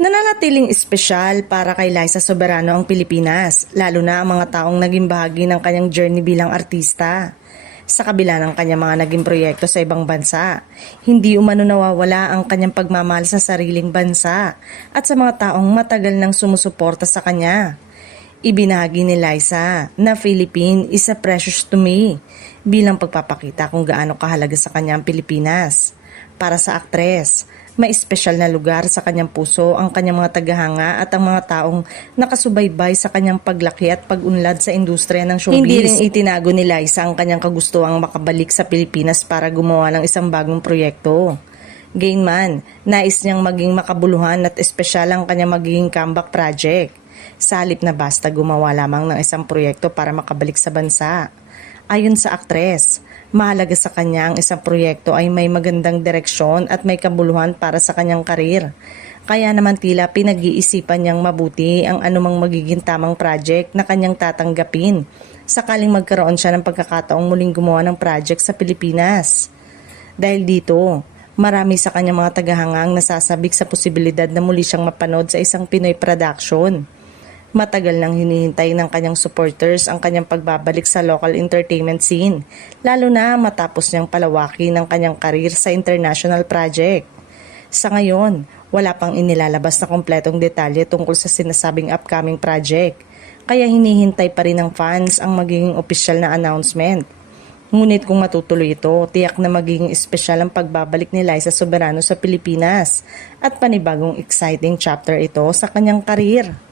Nananatiling espesyal para kay Liza Soberano ang Pilipinas, lalo na ang mga taong naging bahagi ng kanyang journey bilang artista. Sa kabila ng kanyang mga naging proyekto sa ibang bansa, hindi umano nawawala ang kanyang pagmamahal sa sariling bansa at sa mga taong matagal nang sumusuporta sa kanya. Ibinahagi ni Liza na Philippine is a precious to me bilang pagpapakita kung gaano kahalaga sa kanya ang Pilipinas. Para sa aktres, may espesyal na lugar sa kanyang puso ang kanyang mga tagahanga at ang mga taong nakasubaybay sa kanyang paglaki at pag-unlad sa industriya ng showbiz. Hindi rin itinago ni Liza ang kanyang kagustuhang makabalik sa Pilipinas para gumawa ng isang bagong proyekto. Gayunman, nais niyang maging makabuluhan at espesyal ang kanyang magiging comeback project. Sa halip na basta gumawa lamang ng isang proyekto para makabalik sa bansa. Ayon sa aktres, mahalaga sa kanya ang isang proyekto ay may magandang direksyon at may kabuluhan para sa kanyang karir. Kaya naman tila pinag-iisipan niyang mabuti ang anumang magiging tamang project na kanyang tatanggapin sakaling magkaroon siya ng pagkakataong muling gumawa ng project sa Pilipinas. Dahil dito, marami sa kanyang mga tagahangang nasasabik sa posibilidad na muli siyang mapanood sa isang Pinoy production. Matagal nang hinihintay ng kanyang supporters ang kanyang pagbabalik sa local entertainment scene, lalo na matapos niyang palawaki ng kanyang karir sa international project. Sa ngayon, wala pang inilalabas na kompletong detalye tungkol sa sinasabing upcoming project, kaya hinihintay pa rin ng fans ang magiging opisyal na announcement. Ngunit kung matutuloy ito, tiyak na magiging espesyal ang pagbabalik ni Liza Soberano sa Pilipinas at panibagong exciting chapter ito sa kanyang karir.